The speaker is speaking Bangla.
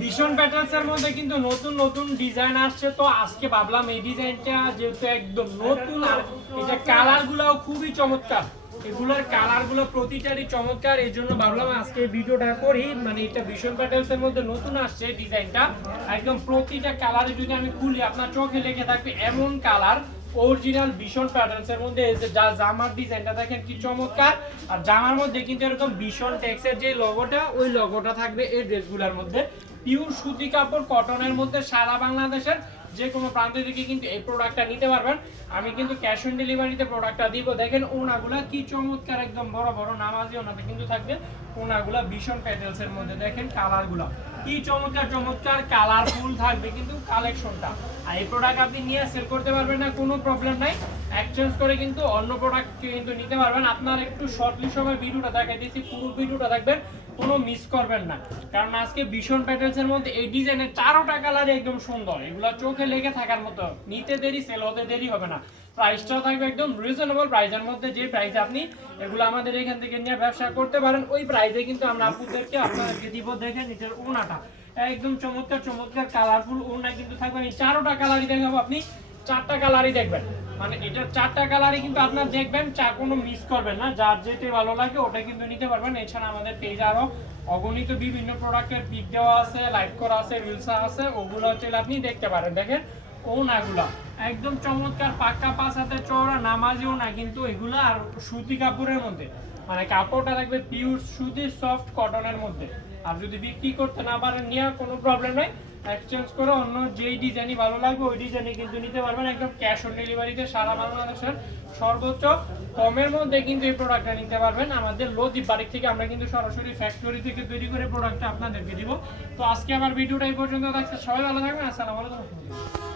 ভীষণ প্যাটার্নস এর মধ্যে কিন্তু নতুন নতুন ডিজাইন আসছে, তো আজকে ভাবলাম এই ডিজাইনটা যেহেতু একদম নতুন আর এটা কালার গুলাও খুবই চমৎকার, এগুলোর কালার গুলো প্রতিটারই চমৎকার, এই জন্য ভাবলাম আজকে ভিডিওটা করি। মানে এটা ভীষণ প্যাটার্নস এর মধ্যে নতুন আসছে ডিজাইনটা, একদম প্রতিটা কালারে যদি আমি খুলি আপনার চোখে লেগে থাকবে এমন কালার। অরিজিনাল ভীষণ প্যাটার্নস এর মধ্যে এই যে জামার ডিজাইনটা দেখেন কি চমৎকার, আর জামার মধ্যে কিন্তু এরকম ভীষণ টেক্সের যে লোগোটা ওই লোগোটা থাকবে এই ড্রেসগুলোর মধ্যে। পিওর সুতি কাপড় কটনের মধ্যে সারা বাংলাদেশের যে কোনো প্রান্ত থেকে কিন্তু এই প্রোডাক্টটা নিতে পারবেন। আমি কিন্তু ক্যাশ অন ডেলিভারিতে প্রোডাক্টটা দিব। দেখেন ওনাগুলা কি চমৎকার, একদম বড় বড় নামাজি ওনাতে কিন্তু থাকবে ওনাগুলা ভীষণ প্যাটেলস এর মধ্যে। দেখেন কালারগুলা কি চমৎকার চমৎকার কালারফুল থাকবে কিন্তু কালেকশনটা। আর এই প্রোডাক্ট আপনি নিয়ে সেল করতে পারবেন না, কোনো প্রবলেম নাই, এক্সচেঞ্জ করে কিন্তু অন্য প্রোডাক্ট কিন্তু নিতে পারবেন। আপনার একটু শর্টলি সময় ভিডিওটা দেখাই দিয়েছি, পুরো ভিডিওটা দেখবেন, কোনো মিস করবেন না, কারণ আজকে ভীষণ প্যাটেলস এর মধ্যে এই ডিজাইনের চারোটা কালারই একদম সুন্দর, এগুলা চোখে লেগে থাকার মতো, নিতে দেরি সেল হতে দেরি হবে না। প্রাইসটাও থাকবে একদম রিজনেবল প্রাইসের মধ্যে, যে প্রাইসে আপনি এগুলো আমাদের এখান থেকে নিয়ে ব্যবসা করতে পারেন ওই প্রাইসে কিন্তু আমরা আপনাদেরকে দিব। দেখেন এটার ওনাটা একদম চমৎকার চমৎকার কালারফুল ওনা কিন্তু থাকবে। আমি চারোটা কালারই দেখাবো, আপনি চারটা কালারই দেখবেন, মানে এটার চারটা কালারই কিন্তু আপনার দেখবেন, কোনো মিস করবেন না, যার যেটা ভালো লাগে ওটা কিন্তু নিতে পারবেন। এছাড়া আমাদের পেজে আরো অগণিত বিভিন্ন প্রোডাক্টের পিক দেওয়া আছে, লাইভ করা আছে, রিলস আছে, ওগুলো হচ্ছে আপনি দেখতে পারেন। দেখেন ওনাগুলা একদম চমৎকার পাক্কা পাঁচ হাতে চওড়া নামাজিও না কিন্তু এগুলা, আর সুতি কাপড়ের মধ্যে, মানে কাপড়টা থাকবে পিওর সুতি সফট কটনের মধ্যে। আর যদি বিক্রি করতে না পারেন নিয়ে কোনো প্রবলেম নাই, এক্সচেঞ্জ করে অন্য যেই ডিজাইনই ভালো লাগবে ওই ডিজাইনে কিন্তু নিতে পারবেন। একদম ক্যাশ অন ডেলিভারিতে সারা বাংলাদেশের সর্বোচ্চ কমের মধ্যে কিন্তু এই প্রোডাক্টটা নিতে পারবেন। আমাদের লতিফ বাড়ি থেকে আমরা কিন্তু সরাসরি ফ্যাক্টরি থেকে তৈরি করে প্রোডাক্টটা আপনাদেরকে দিব। তো আজকে আমার ভিডিওটা এই পর্যন্ত থাকছে, সবাই ভালো থাকবেন, আসসালামু আলাইকুম।